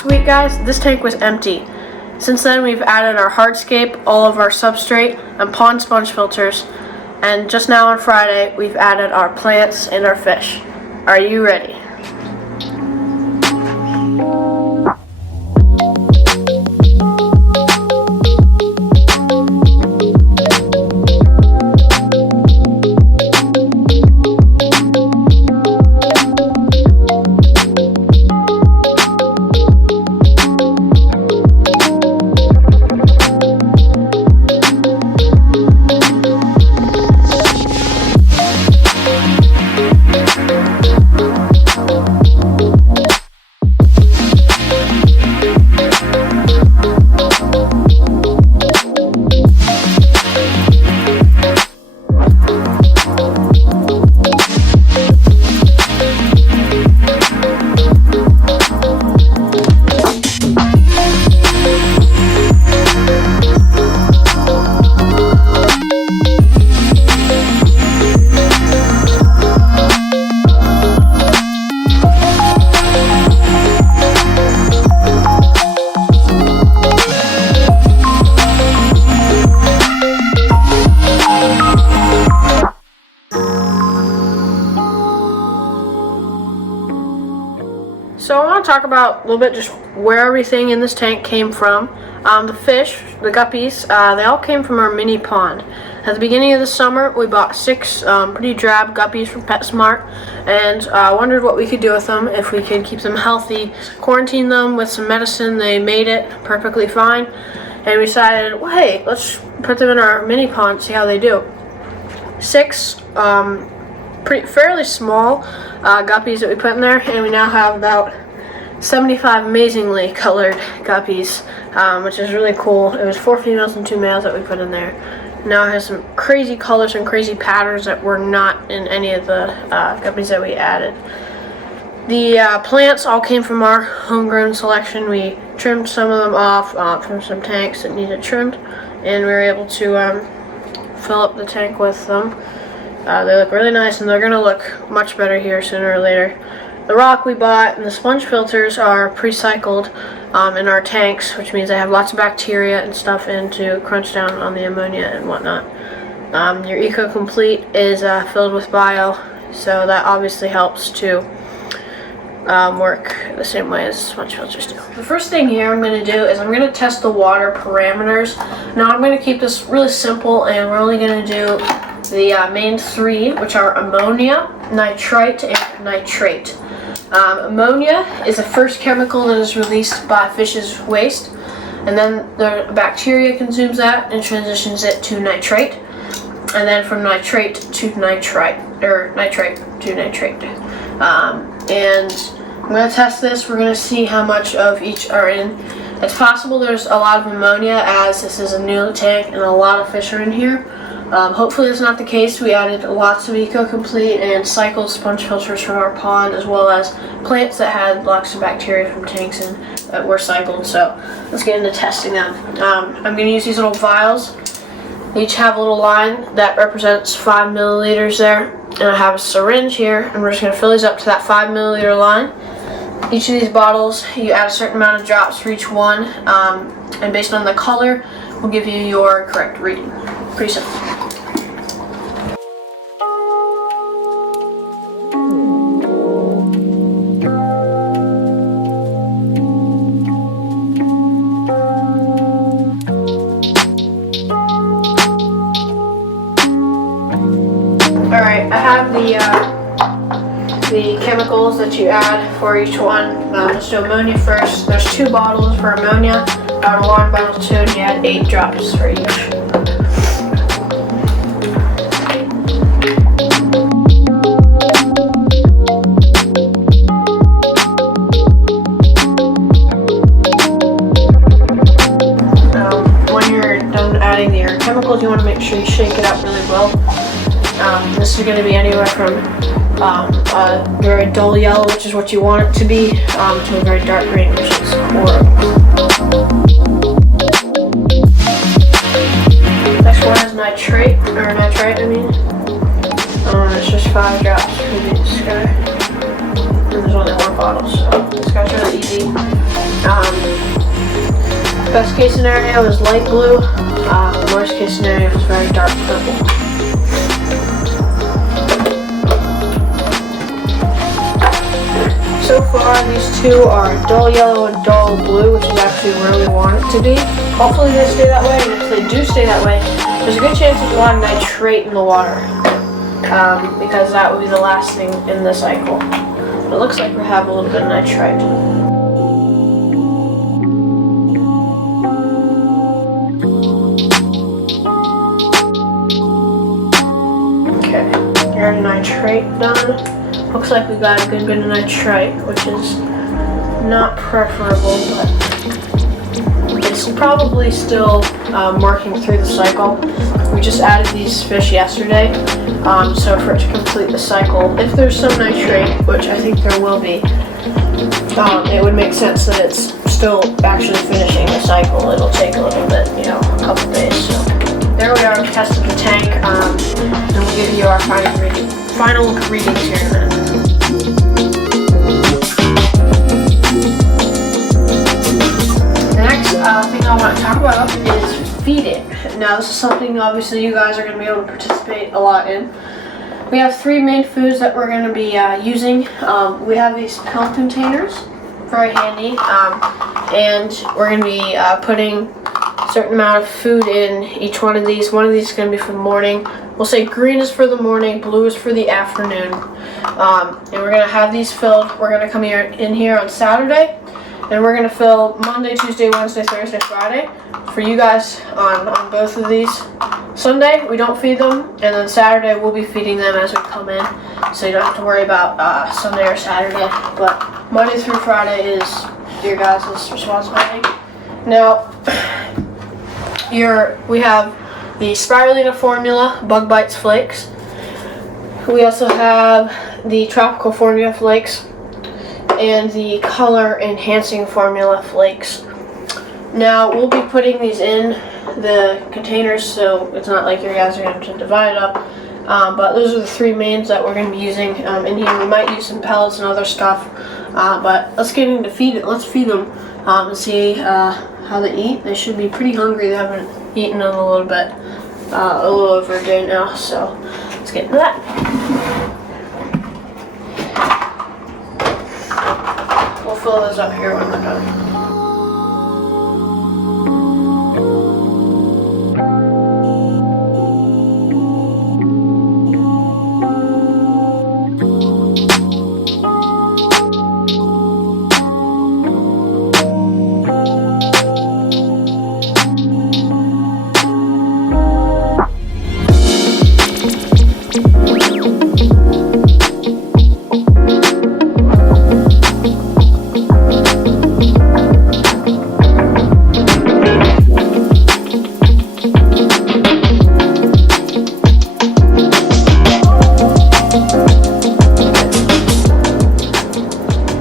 Last week, guys, this tank was empty. Since then, we've added our hardscape, all of our substrate, and pond sponge filters. And just now on Friday, we've added our plants and our fish. Are you ready? So I want to talk about a little bit just where everything in this tank came from. The fish, the guppies, they all came from our mini pond. At the beginning of the summer, we bought 6 pretty drab guppies from PetSmart, and wondered what we could do with them, if we could keep them healthy. Quarantine them with some medicine. They made it perfectly fine, and we decided, well, hey, let's put them in our mini pond, see how they do. 6 fairly small guppies that we put in there, and we now have about 75 amazingly colored guppies, which is really cool. It was 4 females and 2 males that we put in there. Now it has some crazy colors and crazy patterns that were not in any of the guppies that we added. The plants all came from our homegrown selection. We trimmed some of them off from some tanks that needed trimmed, and we were able to fill up the tank with them. They look really nice, and they're going to look much better here sooner or later. The rock we bought and the sponge filters are pre-cycled in our tanks, which means they have lots of bacteria and stuff in to crunch down on the ammonia and whatnot. Your Eco Complete is filled with bio, so that obviously helps to work the same way as sponge filters do. The first thing here I'm going to do is I'm going to test the water parameters. Now I'm going to keep this really simple, and we're only going to do the main 3, which are ammonia, nitrite, and nitrate. Ammonia is the first chemical that is released by fish's waste, and then the bacteria consumes that and transitions it to nitrate, and then from nitrate to nitrite, or nitrate to nitrate. And I'm going to test this. We're going to see how much of each are in. It's possible there's a lot of ammonia, as this is a new tank and a lot of fish are in here. Hopefully that's not the case. We added lots of Eco Complete and cycled sponge filters from our pond, as well as plants that had lots of bacteria from tanks and that were cycled. So let's get into testing them. I'm going to use these little vials. They each have a little line that represents 5 milliliters there, and I have a syringe here, and we're just going to fill these up to that 5 milliliter line. Each of these bottles, you add a certain amount of drops for each one, and based on the color, will give you your correct reading. Pretty simple. Alright, I have the chemicals that you add for each one. Let's do ammonia first. There's 2 bottles for ammonia, about a water bottle 2, and you add 8 drops for each. When you're done adding your chemicals, you want to make sure you shake it up really well. This is going to be anywhere from a very dull yellow, which is what you want it to be, to a very dark green, which is horrible. Next one is nitrate, I mean. It's just 5 drops for this guy. and there's only one bottle, so this guy's really easy. Best case scenario is light blue. Worst case scenario is very dark purple. So far, these two are dull yellow and dull blue, which is actually where we want it to be. Hopefully they stay that way, and if they do stay that way, there's a good chance there's a lot of nitrate in the water, because that would be the last thing in the cycle. It looks like we have a little bit of nitrate. Okay, our nitrate done. Looks like we got a good bit of nitrate, which is not preferable, but it's probably still working through the cycle. We just added these fish yesterday, so for it to complete the cycle, if there's some nitrate, which I think there will be, it would make sense that it's still actually finishing the cycle. It'll take a little bit, a couple days. So there we are, we tested the tank, and we'll give you our final readings here in a minute. The next thing I want to talk about is feeding. Now this is something obviously you guys are going to be able to participate a lot in. We have 3 main foods that we're going to be using. We have these pill containers, very handy, and we're going to be putting a certain amount of food in each one of these. One of these is going to be for the morning. We'll say green is for the morning, blue is for the afternoon, and we're going to have these filled. We're going to come in here on Saturday, and we're going to fill Monday, Tuesday, Wednesday, Thursday, Friday for you guys on both of these. Sunday we don't feed them, and then Saturday we'll be feeding them as we come in, so you don't have to worry about Sunday or Saturday, but Monday through Friday is your guys' responsibility. Now, we have the Spirulina formula Bug Bites flakes. We also have the Tropical formula flakes and the Color Enhancing formula flakes. Now we'll be putting these in the containers, so it's not like your guys are going to have to divide it up. But those are the 3 mains that we're going to be using in here. We might use some pellets and other stuff, but let's get into let's feed them and see how they eat. They should be pretty hungry. They haven't eaten in a little bit, a little over a day now. So let's get into that. We'll fill those up here when we're done.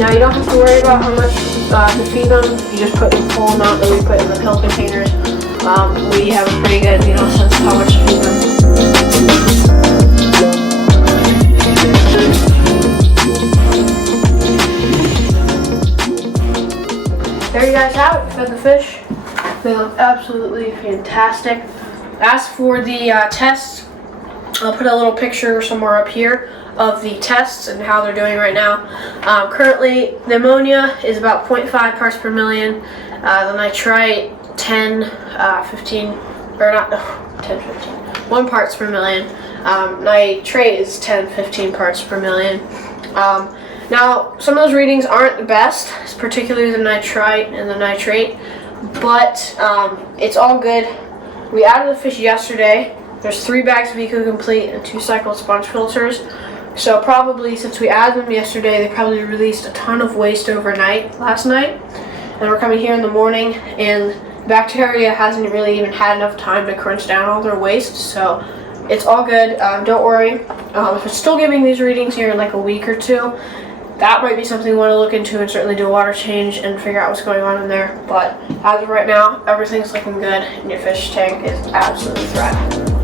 Now you don't have to worry about how much to feed them. You just put the full amount that we put in the pill containers. We have a pretty good, sense of how much to feed them. There you guys have it. Fed the fish. They look absolutely fantastic. As for the tests, I'll put a little picture somewhere up here of the tests and how they're doing right now. Currently, the ammonia is about 0.5 parts per million. The nitrite, 10, 15, or not, 10, 15, 1 parts per million. Nitrate is 10, 15 parts per million. Now, some of those readings aren't the best, particularly the nitrite and the nitrate, but it's all good. We added the fish yesterday. There's 3 bags of Eco Complete and 2 cycle sponge filters. So probably, since we added them yesterday, they probably released a ton of waste overnight last night. And we're coming here in the morning, and bacteria hasn't really even had enough time to crunch down all their waste. So it's all good. Don't worry. If it's still giving these readings here in like a week or 2, that might be something you want to look into and certainly do a water change and figure out what's going on in there. But as of right now, everything's looking good, and your fish tank is absolutely thriving.